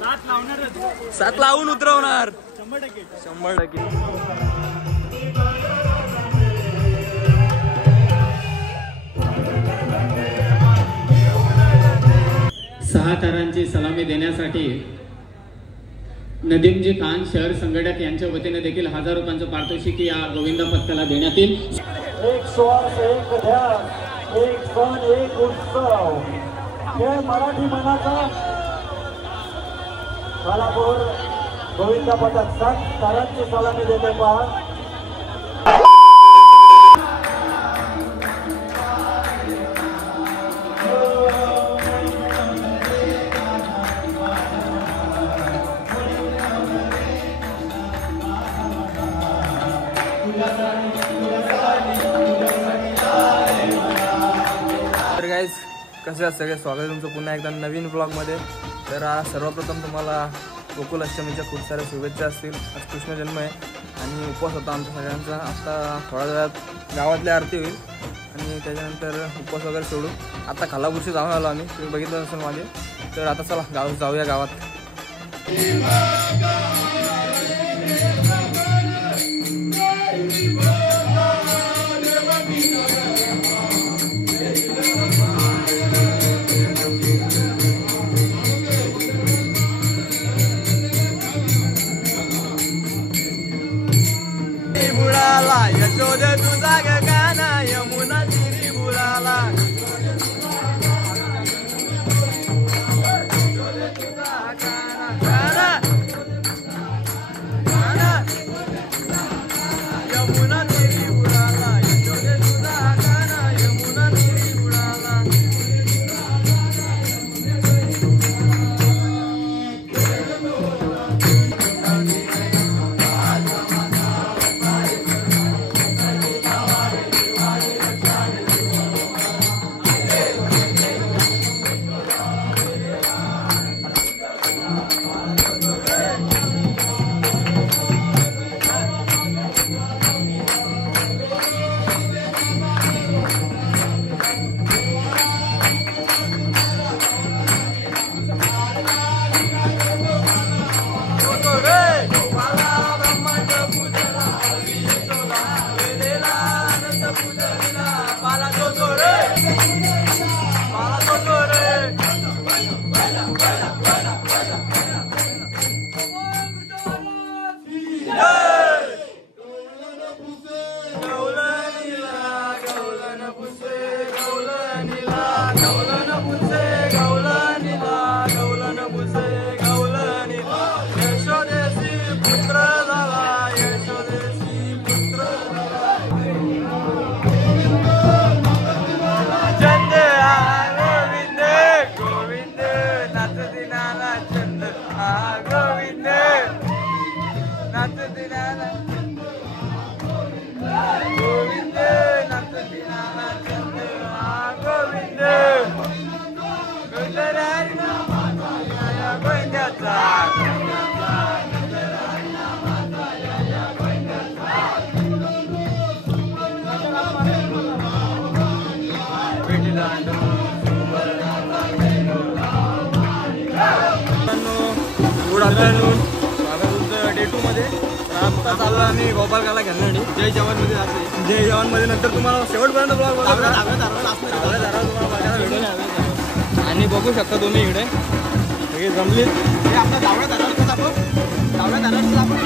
7 लावून उतरवणार 100%. सहा तारांची सलामी देण्यासाठी नदीमजी खान शहर संघटक यांच्या वतीने देखील 1000 रुपयांचं पारितोषिक या गोविंदा पथकाला देण्यात येईल. एक श्वास एक ध्यान एक सण एक उत्सव हे मराठी मनाचा खालापूर गोविंदा पथक 7 तारांची सलामी देते पहा. तर गाईज कसे असतं सगळे स्वागत आहे तुमचं पुन्हा एकदा नवीन ब्लॉगमध्ये. तर सर्वप्रथम तुम्हाला गोकुल अष्टमीच्या खूप साऱ्या शुभेच्छा असतील. आज कृष्ण जन्म आहे आणि उपवास होता आमच्या सगळ्यांचा. आता थोड्या वेळात गावातली आरती होईल आणि त्याच्यानंतर उपवास वगैरे सोडू. आता खालापूरशी जाऊन आलो आम्ही, तुम्ही बघितलं नसेल मागे. तर आता चला जाऊया गावात. यशोदे तुझा गाना यमुना तिरी बुडाला यमुना तिरी बुडाला यशोदे तुझा गाना यमुना तिरी बुडाला. गुड आफ्टरनून, स्वागत तुमचं डे 2 मध्ये. आता चाललो आम्ही गोपालकाला घेण्यासाठी. जय जवानमध्ये जाते. जय जवानमध्ये नंतर तुम्हाला शेवटपर्यंत ब्लॉग बघा, तुम्हाला बघायला भेटेल. आणि बघू शकता तुम्ही इकडे सगळी जमली. हे आपल्या धावड्या धारावर आपण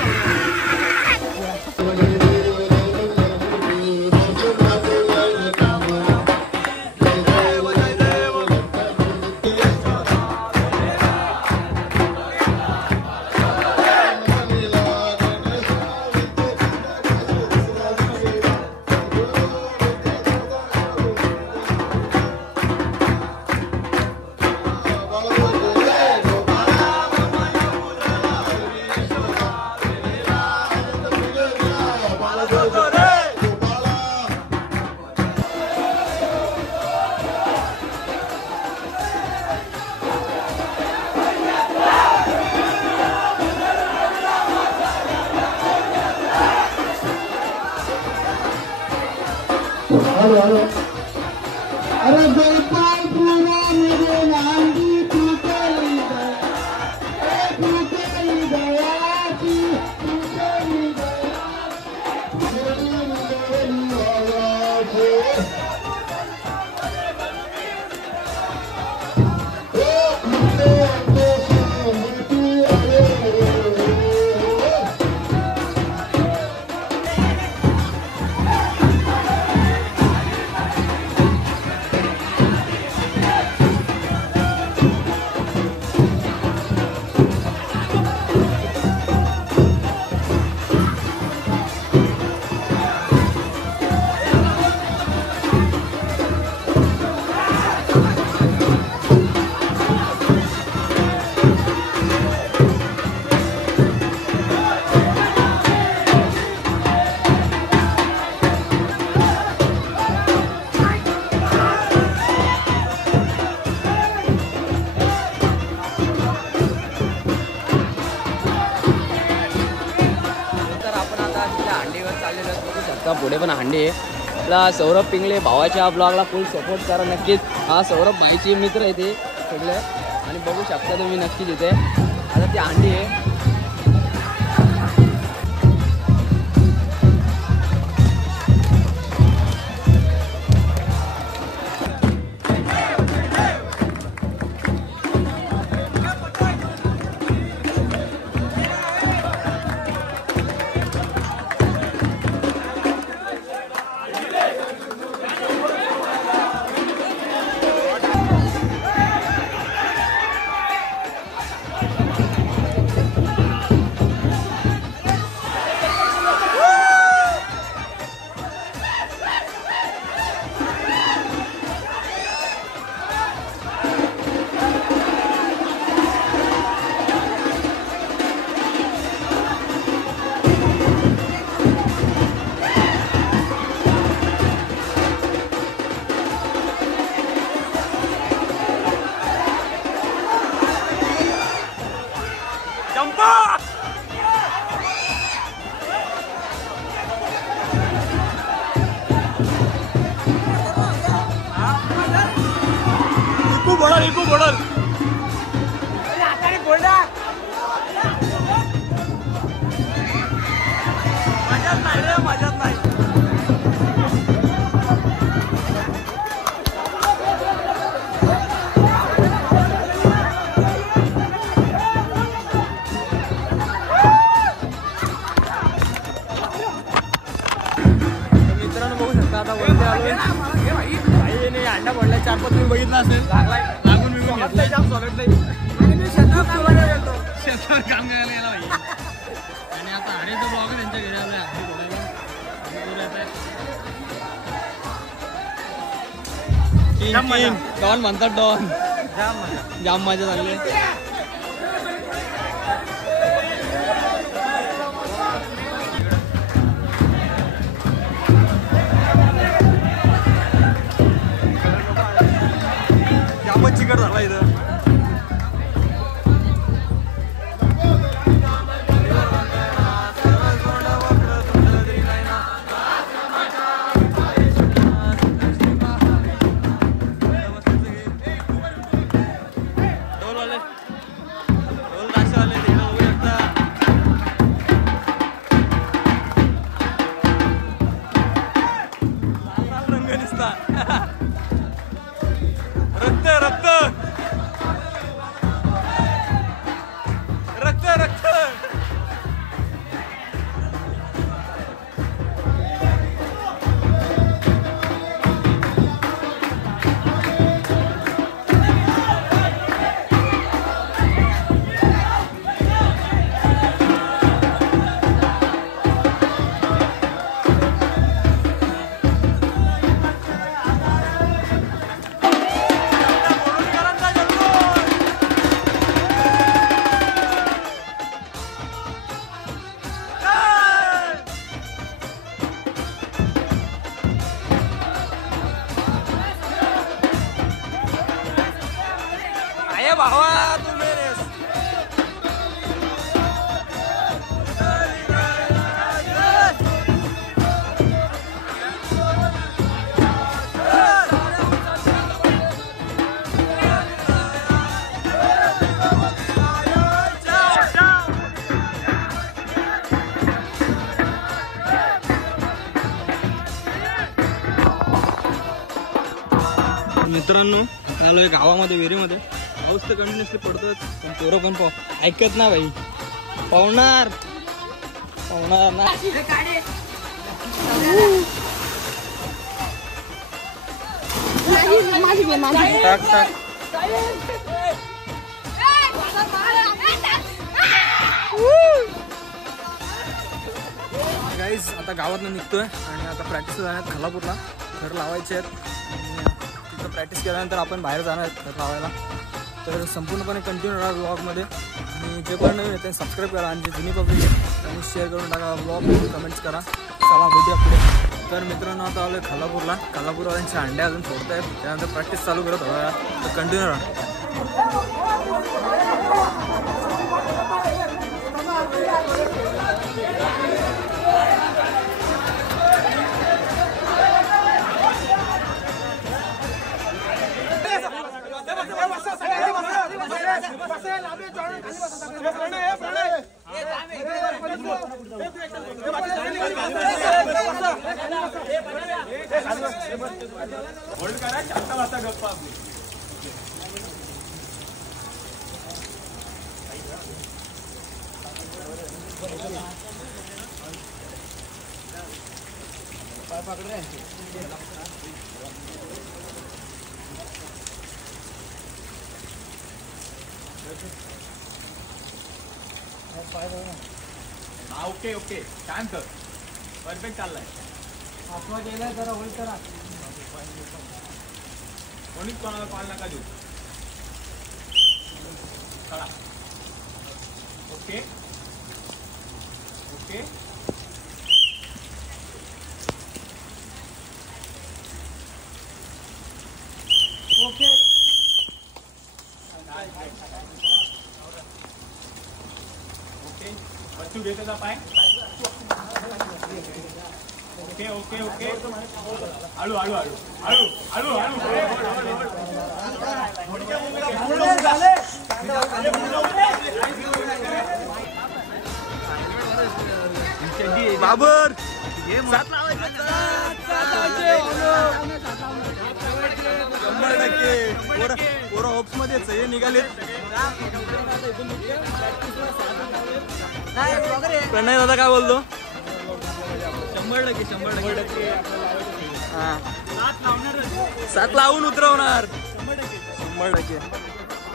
अरे गोपालपुरा मेरे नांदी तुझे शकता. पुढे पण हंडी आहे. आपला सौरभ पिंगळे भावाच्या ब्लॉगला फुल सपोर्ट करा नक्कीच. हा सौरभ भाईचे मित्र आहे ते सगळे आणि बघू शकता तुम्ही नक्कीच इथे. आता ती हंडी आहे. अंडा पडलाय 4-5 तुम्ही बघितला असेल. लागून विकून घेतलाय. शेतावर काम करायला गेला भाई. आणि आता हरेचं ब्लॉग त्यांच्या घरी आलोय. डॉन म्हणतात डॉन. जाम मजा झाली. जामच चिकट झाला इथं. मित्रांनो आलोय गावामध्ये विहिरीमध्ये. पाऊस तर कंटिन्युअसली पडतोच पण पोरं पण ऐकत ना भाई. पावणार ना. टाक टाक. गाईज आता गावातनं निघतोय आणि आता प्रॅक्टिस जाण्यात खालापूरला. घर लावायचे आहेत. तिथं प्रॅक्टिस केल्यानंतर आपण बाहेर जाणार आहेत घर लावायला. तर संपूर्णपणे कंटिन्यू राहा ब्लॉगमध्ये. आणि जे पण नवीन आहे त्यांनी सबस्क्राईब करा आणि जे जुनी पब्लिक आहे त्यांनी शेअर करून टाका ब्लॉग. कमेंट्स करा. चला भेटूया पुढे. तर मित्रांनो आता आलो आहे खालापूरला. खालापूरवाल्यांचे अंडे अजून सोडत आहेत. त्यानंतर प्रॅक्टिस चालू करत हवं. तर कंटिन्यू राहा. ओके ओके छान कर परफेक्ट चाललाय आठवा गेलाय जरा होईल करा कोणीच कोणाला कॉल नका देऊ चला okay okay okay okay Bachchu घे त्याचा पाय ओके ओके ओके हळू हळू हळू हळू हळू हळू बाबर सात लावायचे 100% पोरं होप्स मध्येच हे निघालेत प्रणय दादा काय बोलतो 100% हा 7 लावून उतरवणार 100%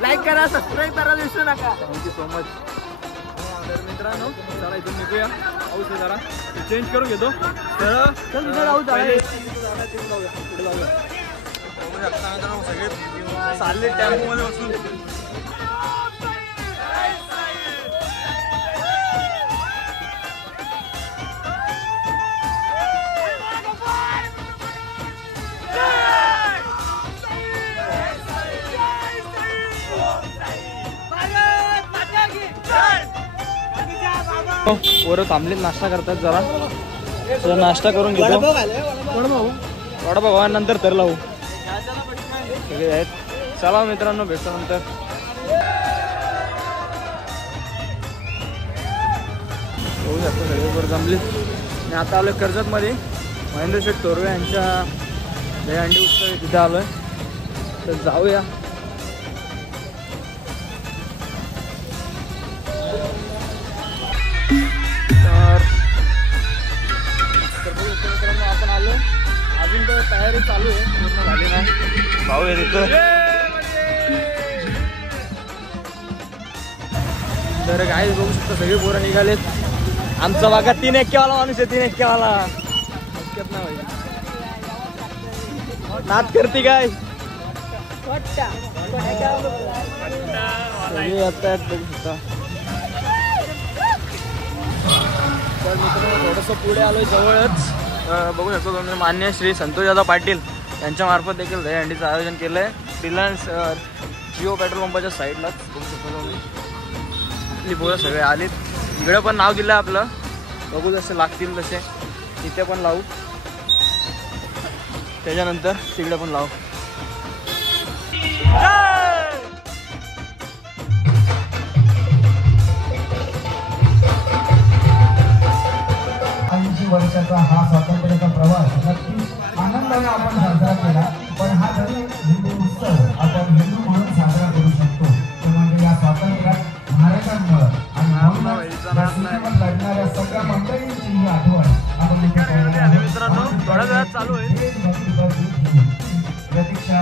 लाईक करा सबस्क्राईब करा विसरू नका. Thank you so much. तर मित्रांनो चला इथून निघूया पाऊस जरा चेंज करून घेतो तर पुढे जाऊया बघू शकता मित्रांनो सगळे चालले टेम्पो मध्ये बसून पोरं थांबलेत नाश्ता करतात जरा नाश्ता करून घेतो वडापाव नंतर तर लावू सगळे आहेत चला मित्रांनो भेटतो नंतर होऊ शकतो सगळे पोरं जमले मी आता आलोय कर्जत मध्ये महेंद्र शेठ तोरवे यांच्या दहीहंडी उत्सव तिथे आलोय तर जाऊया आपण आलो अजून तर तयारी चालू आहे पूर्ण झाली नाही भाऊ आहे तिथं तर काय बघू शकता सगळे पोरं निघालेत आमचा भागात 3 एक्केवाला माणूस आहे 3 एक्केवाला नाही नाच करते काय सगळे आता बघू शकता तर मित्रांनो थोडंसं पुढे आलोय जवळच बघू शकतो तुम्ही मान्य श्री संतोषदादा पाटील यांच्या मार्फत देखील दहीहंडीचं आयोजन केलं आहे रिलायन्स जिओ पेट्रोल पंपाच्या साईडलाच बघू शकतो तुम्ही आपली पोरं सगळे आलीत इकडे पण नाव दिलं आपलं बघू जसे लागतील तसे तिथे पण लावू त्याच्यानंतर तिकडे पण लावू 80 वर्षाचा हा स्वातंत्र्याचा प्रवास नक्की आनंदाने आपण साजरा केला पण हा जरी हिंदू उत्सव आपण हिंदू म्हणून साजरा करू शकतो ते म्हणजे या स्वातंत्र्यात महाराजांमुळे आणि लढणाऱ्या सगळ्या मंडळींची ही आठवण आपण मित्रांनो थोड्या वेळात चालू आहे प्रतीक्षा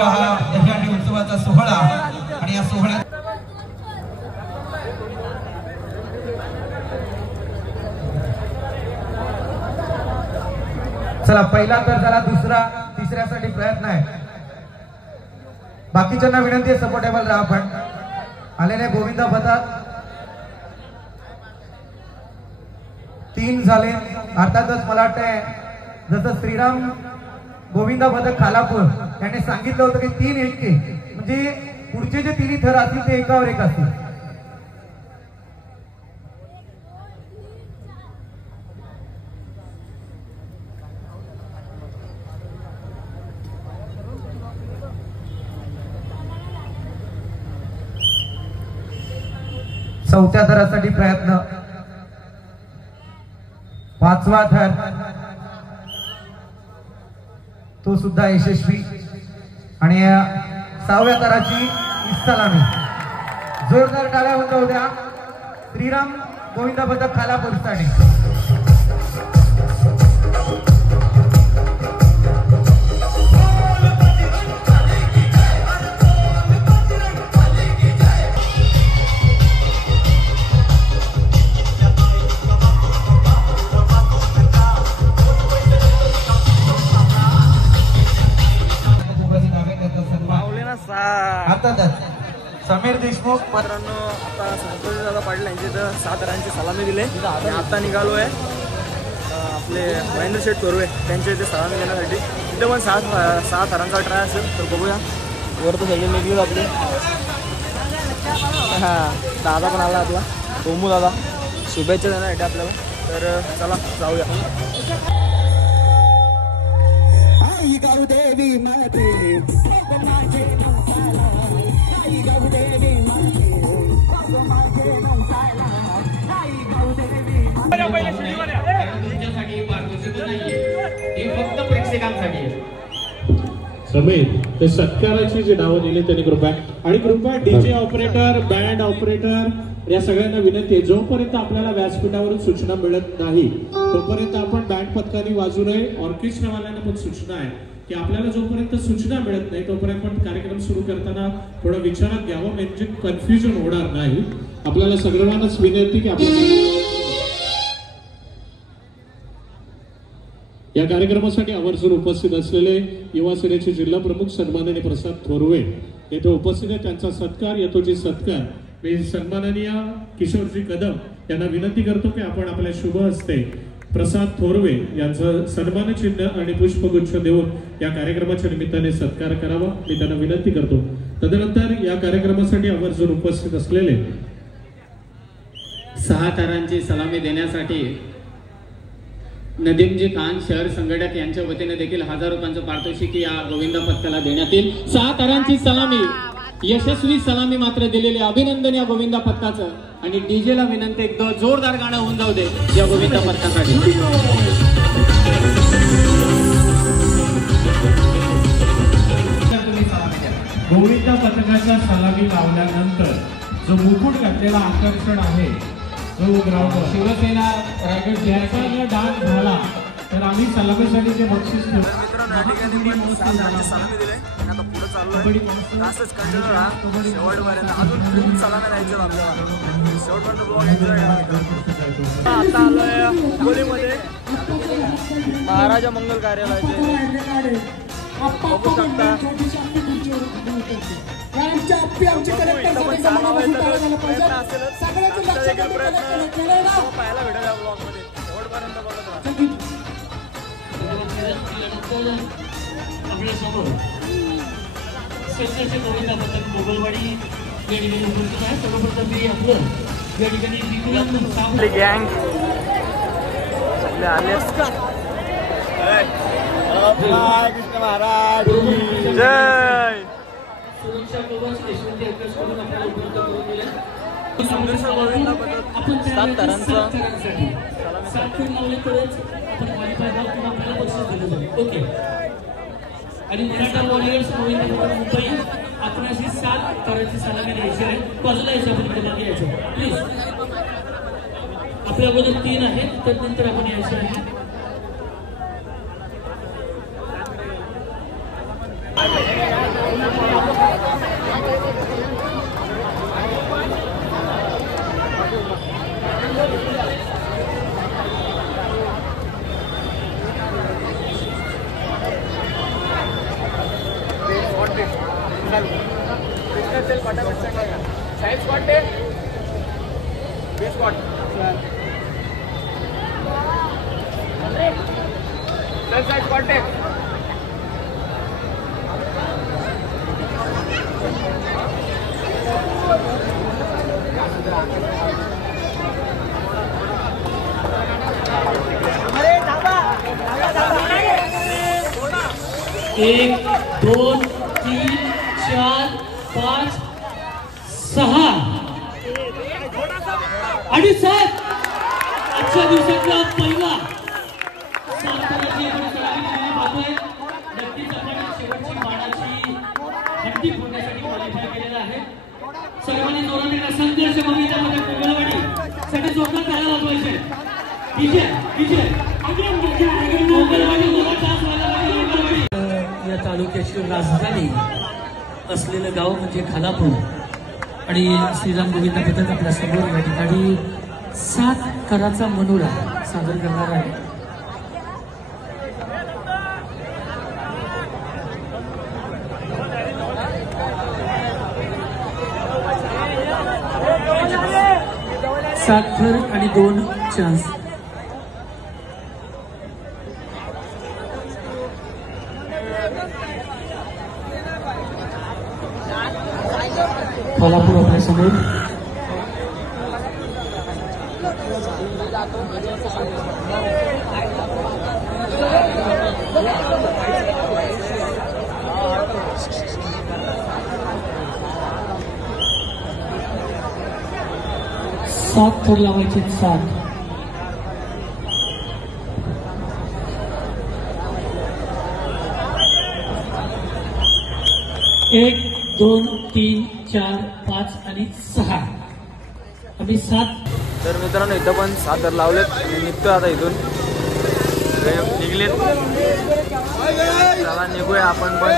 भव्य हा दहीहंडी उत्सवाचा सोहळा आणि या सोहळ्यात चला पहिला तर झाला, दुसरा तिसऱ्यासाठी प्रयत्न आहे. बाकीच्यांना विनंती आहे सपोर्टेबल राहा. आपण आलेले गोविंदा पथक 3 झाले. अर्थातच मला वाटतंय जसं श्रीराम गोविंदा पथक खालापूर यांनी सांगितलं होतं की 3 1 म्हणजे पुढचे जे 3 थर असतील ते एकावर एक असतील. चौथ्या थरासाठी प्रयत्न, 5वा थर तो सुद्धा यशस्वी आणि 6व्या थराची सलामी. जोरदार टाळ्या होत होत्या श्रीराम गोविंदा पथक खालापूरसाठी. समीर देशमुख मित्रांनो, आता संतोष दादा पाटील यांची तर 7 रनांची सलामी दिली. आता निघालो आहे आपले महेंद्र शेठ थोरवे त्यांच्या इथे सलामी देण्यासाठी. तिथे पण 6 थरांचा ट्राय असेल तर बघूया. वर तर सगळे निघली आपली. दादा पण आला आपला ओमू दादा, शुभेच्छा देण्यासाठी आपल्याला. तर चला जाऊया. फक्त प्रेक्षकांसाठी समीर ते सत्काराची जी नावं दिली त्यांनी कृपया डीजे ऑपरेटर, बँड ऑपरेटर या सगळ्यांना विनंती आहे, जोपर्यंत आपल्याला व्यासपीठावरून सूचना मिळत नाही तोपर्यंत आपण बँड पथकाने वाजू नये. ऑर्केस्ट्रावाल्यांना पण सूचना आहे की आपल्याला जोपर्यंत सूचना मिळत नाही तोपर्यंत पण कार्यक्रम सुरू करताना थोडं विचारात घ्यावं, म्हणजे कन्फ्युजन होणार नाही. आपल्याला सगळ्यांनाच विनंती की आपल्या या कार्यक्रमासाठी आवर्जून उपस्थित असलेले युवा सेनेचे जिल्हा प्रमुख सन्माननीय प्रसाद थोरवे येथे उपस्थित आहे. त्यांचा सत्कार यथोचित सत्कार मी सन्माननीय किशोरजी कदम यांना विनंती करतो की आपण आपल्या शुभ हस्ते प्रसाद थोरवे यांचं सन्मान चिन्ह आणि पुष्पगुच्छ देऊन या कार्यक्रमाच्या निमित्ताने सत्कार करावा, मी त्यांना विनंती करतो. तदनंतर या कार्यक्रमासाठी आवर्जून उपस्थित असलेले 6 थरांची सलामी देण्यासाठी नदीमजी खान शहर संघटक यांच्या वतीने देखील 1000 रुपयांचं पारितोषिक या गोविंदा पथकाला देण्यात येईल. 6 थरांची सलामी, यशस्वी सलामी मात्र दिलेले अभिनंदन या गोविंदा पथकाचं. आणि डीजेला विनंती, एक जोरदार गाणं होऊन जाऊ दे या गोविंदा पथकासाठी. गोविंदा पथकाच्या सलामी लावल्यानंतर जो मुकुट घातलेला आकर्षण आहे, जो ग्राउंड शिवसेना रायगड जिल्ह्याचा डान्स झाला तर आम्ही सलामीसाठी जे बक्षीस ठेवू. मित्रांनो, या ठिकाणी पण 6 थरांची सलामी दिली. आता पुढे चाललोय, असंच कंटिन्यू राहा शेवटपर्यंत. अजून खूप सलामी द्यायचं आपल्याला, शेवटपर्यंत ब्लॉग एन्जॉय करा. आता आलोय खोलीमध्ये महाराजा मंगल कार्यालयाचे. बघू शकता पाहायला भेटेल या ब्लॉगमध्ये. शेवटपर्यंत बघत राहा. आपल्यासमोर सत्याचे गोविंदा पथक मोगलवाडी या ठिकाणी उपस्थित आहे. सर्वप्रथम मी आपलं या ठिकाणी आपली गँग सगळे आले. कृष्ण महाराज जय. सुरक्षा कवच यशवंती अभ्यासकडून आपल्याला उपलब्ध करून दिले. संघर्ष गोविंदा पथक 7 थरांचा 7 थर लावले तरच आपण क्वालिफाय व्हाल किंवा आपल्याला बक्षीस दिलं जाईल. ओके. आणि मराठा वॉरियर्स गोविंदा पथक मुंबई 1107 थरांची सलामी द्यायची आहे. बाजूला यायचं, आपण इकडे मागे यायचं प्लीज. आपल्या अगोदर 3 आहेत तर नंतर आपण यायचं आहे. एक 2 3 4 5 6 आणि 7 आजच्या दिवसातला पहिला 7 ताराची आपण सलामी दिलेली पाहतोय. नक्कीच आपण शेवटची बाणाची हंडी फोडण्यासाठी क्वालिफाय केलेला आहे. सर्वांनी जोराने संघर्ष गोविंदामध्ये मंगलवाडी साठी जोरदार टाळ्या वाजवायचे. डीजे मंगलवाडी जोरात तास व्हायला लागले. मंगलवाडी या तालुक्याची राजधानी असलेलं गाव म्हणजे खालापूर आणि श्रीराम गोविंद पथक आपल्या समोर या ठिकाणी 7 कराचा मनोरा सादर करणार आहे. सात थर आणि 2 चान्स. कोल्हापूर आपल्या समोर सात थर लावायचे. 7 1 2 3 4 5 आणि 6 आम्ही 7. तर मित्रांनो इथं पण 7 थर लावलेत आणि निघतो आता इथून. निघलेत, चला निघूया आपण पण.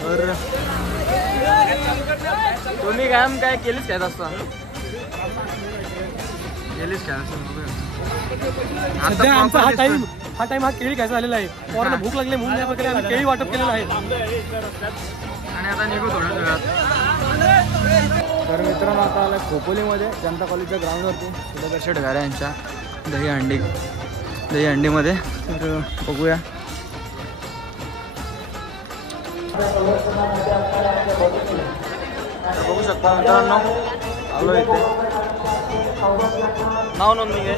तर तुम्ही काय केलीच काय असता केलीच काय सध्या आमचा हा टाइम केळी खायचा झालेला आहे. पोरांना भूक लागली म्हणून या प्रकारे आम्ही केळी वाटप केलेलं आहे आणि आता निघू थोड्या वेळात. तर मित्रांनो आता आलं खोपोलीमध्ये जनता कॉलेजच्या ग्राउंडवरती सुधाकर शेठ घारे यांच्या दहीहंडीमध्ये. तर बघूया. बघू शकता मित्रांनो आलो इथे. नाव नोंदणी घे,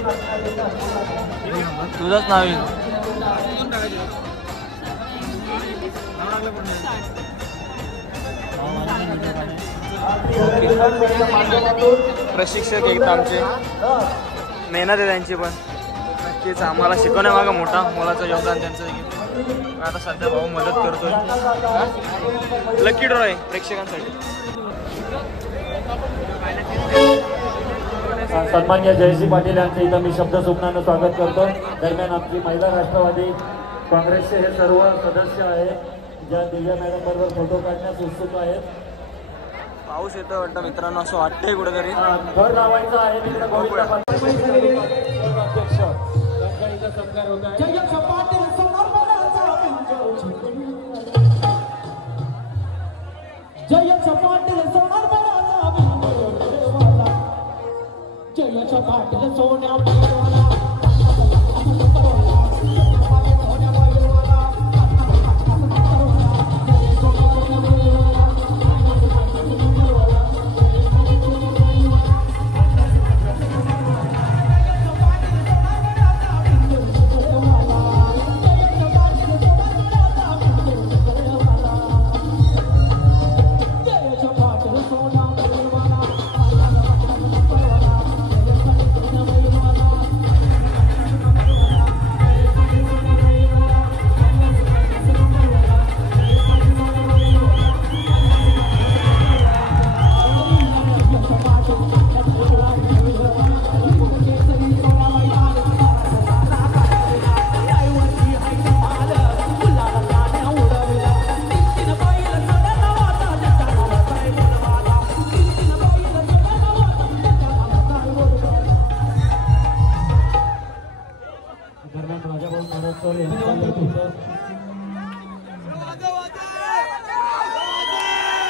तुझंच नाव येईल. प्रशिक्षक आहेत आमचे, मेहनत आहे त्यांची पण. नक्कीच आम्हाला शिकवण्यामागं मोठा मोलाचं योगदान त्यांचं आहे. आता सध्या भाऊ मदत करतोय. लकी ड्रॉ आहे प्रेक्षकांसाठी. सन्मान्य जयश्री पाटील यांचे इथं मी शब्द सुमनानं स्वागत करतो. दरम्यान आमची महिला राष्ट्रवादी काँग्रेसचे हे सर्व सदस्य आहेत ज्या दिव्या मॅडम बरोबर फोटो काढण्यास उत्सुक आहेत. पाऊस येतो वाटतं मित्रांनो, असं वाटतंय कुठेतरी. घर लावायचं आहे तिकडे गोविंद अध्यक्ष त्यांचा इथं सत्कार होत आहे.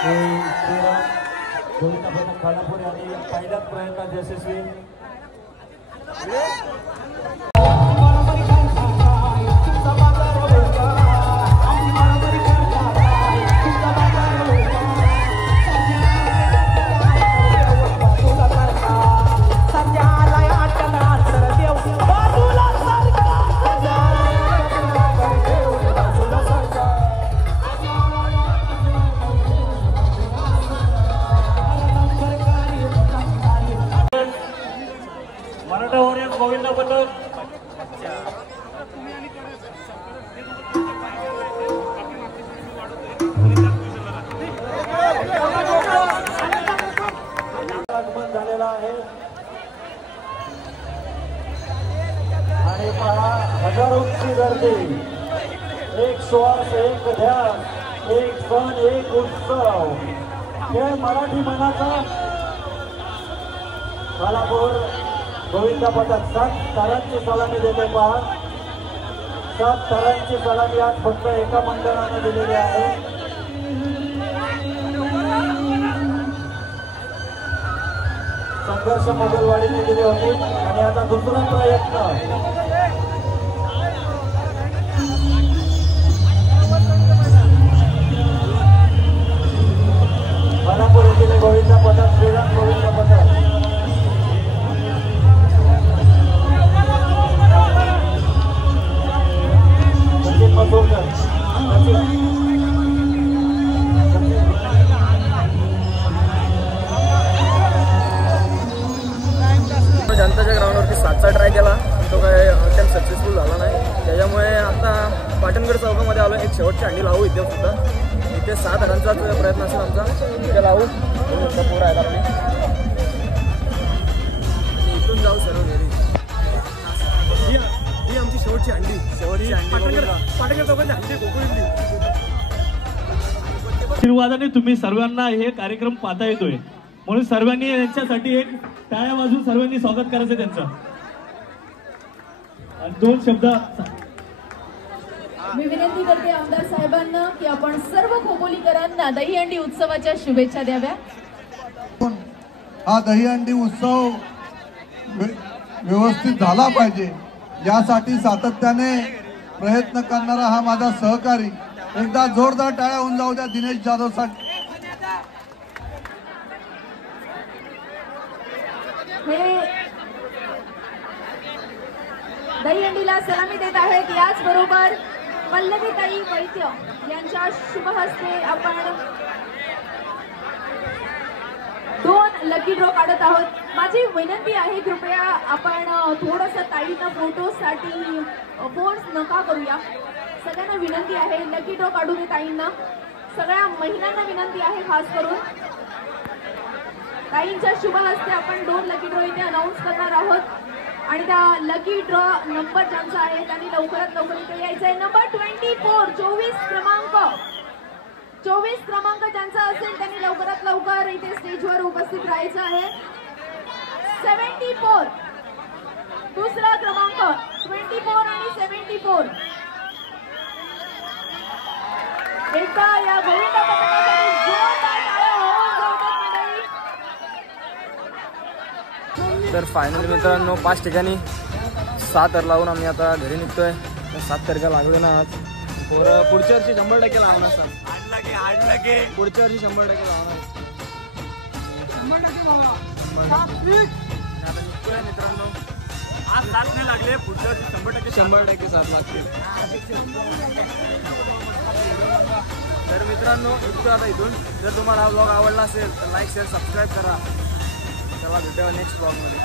गोविंदा पथक खानापूर यांनी पहिल्याच प्रयत्नात यशस्वी मराठा वॉरियर्स गोविंदा पथक आगमन झालेला आहे आणि पहा हजारोंची गर्दी, एक श्वास एक ध्यान, एक सण एक उत्सव, हे मराठी मनाचा खानापूर गोविंदा पथक 7 तारांची सलामी देते पहा. 7 तारांची सलामी आज फक्त एका मंडळाने दिलेली आहे. संघर्ष मोगलवाडीने दिली होती आणि आता दुसरा प्रयत्न खानापूर येथील गोविंदा पथक, श्रीराम गोविंदा पथक. जनताच्या ग्राउंडवरती 7चा ट्राय केला, तो काय अटेम्प्ट सक्सेसफुल झाला नाही. त्याच्यामुळे आता पाटणगड चौकामध्ये आलो. एक शेवटची अंडी लावू इथे सुद्धा. इथे 7 रनचाच प्रयत्न असेल आमचा. इथे लावू पोरं आहेत आपली. इथून जाऊ सर्व घरी. ही आमची शेवटची अंडी. पाटणगड चौकाची अंडी गोकुळली. आशीर्वादाने तुम्ही सर्वांना हे कार्यक्रम पाहता येतोय, म्हणून सर्वांनी यांच्यासाठी एक टाळ्या वाजवून सर्वांनी स्वागत करायचं त्यांचं. 2 शब्द मी विनंती करते आमदार साहेबांना की आपण सर्व खोपोलीकरांना दहीहंडी उत्सवाच्या शुभेच्छा द्याव्या. हा दहीहंडी उत्सव व्यवस्थित झाला पाहिजे यासाठी सातत्याने प्रयत्न करणारा हा माझा सहकारी. एकदा जोरदार टाळ्या होऊन जाऊ द्या दिनेश जाधव साठी. दहीहंडीला सलामी देत आहेत. याचबरोबर पल्लवीताई वैद्य यांच्या शुभ हस्ते आपण 2 लकी ड्रॉ काढत आहोत. माझी विनंती आहे कृपया आपण थोडंसं ताईंना फोटोसाठी फोर्स नका करूया. सगळ्यांना विनंती आहे लकी ड्रॉ काढू दे ताईंना. सगळ्या महिलांना विनंती आहे खास करून. ताईंच्या शुभ हस्ते आपण 2 लकी ड्रॉ इथे अनाऊन्स करणार आहोत आणि त्या लकी ड्रॉ नंबर ज्यांचा आहे त्यांनी लवकरात लवकर इथे यायचं आहे. नंबर 24 24 क्रमांक ज्यांचा असेल त्यांनी लवकरात लवकर इथे स्टेजवर उपस्थित राहायचं आहे. 74 दुसरा क्रमांक 24 आणि 74. एकदा या गोविंदा पथकासाठी जोरदार टाळ्या होऊन जाऊ मंडळी. तर फायनली मित्रांनो 5 ठिकाणी 7 लावून आम्ही आता घरी निघतोय. 7 तारखेला लागलो ना आज. पुढच्या वर्षी 100% लावणार सर. पुढच्या वर्षी 100% लावणार. 100% मित्रांनो आज 7 नाही लागले, पुढच्या वर्षी 100% 7 लागतील. तर मित्रांनो इथं आता इथून जर तुम्हाला हा ब्लॉग आवडला असेल तर लाईक शेअर सबस्क्राईब करा. चला भेटूया नेक्स्ट ब्लॉगमध्ये.